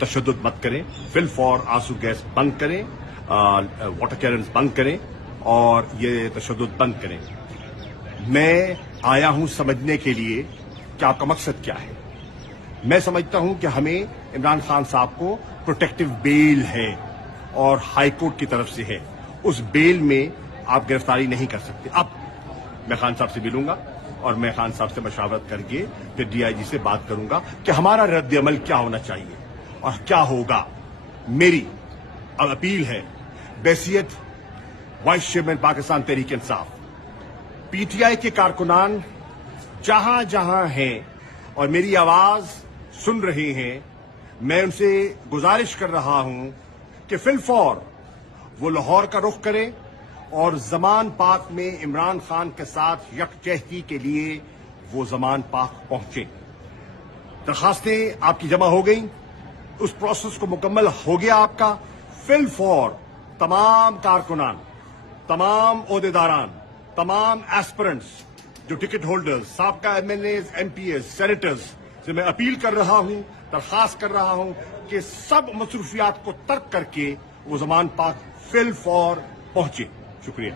तशद्दुद मत करें, fill for आंसू गैस बंद करें, वाटर कैरन्स बंद करें और ये तशद्दुद बंद करें। मैं आया हूं समझने के लिए कि आपका मकसद क्या है। मैं समझता हूं कि हमें इमरान खान साहब को प्रोटेक्टिव बेल है और हाई कोर्ट की तरफ से है, उस बेल में आप गिरफ्तारी नहीं कर सकते। अब मैं खान साहब से मिलूंगा और मैं खान साहब से मशावरत करके फिर डीआईजी से बात करूंगा कि हमारा रद्द अमल क्या होना चाहिए और क्या होगा। मेरी अब अपील है बैसियत vice chairman Pakistan Tehreek Insaf, PTI के कारकुनान जहां जहां हैं और मेरी आवाज सुन रहे हैं, मैं उनसे गुजारिश कर रहा हूं कि फिलफौर वो लाहौर का रुख करें और जमान पाक में इमरान खान के साथ यकजहती के लिए वो जमान पाक पहुंचे। दरखास्तें आपकी जमा हो गई, उस प्रोसेस को मुकम्मल हो गया आपका। फिलफौर तमाम कारकुनान, तमाम ओहदेदारान, तमाम एस्पिरेंट्स, जो टिकट होल्डर्स, साबका एमएलएज, एमपीएस, सेनेटर्स से मैं अपील कर रहा हूं, दरखास्त कर रहा हूं कि सब मसरूफियात को तर्क करके वो जमान पाक फिलफौर पहुंचे। शुक्रिया।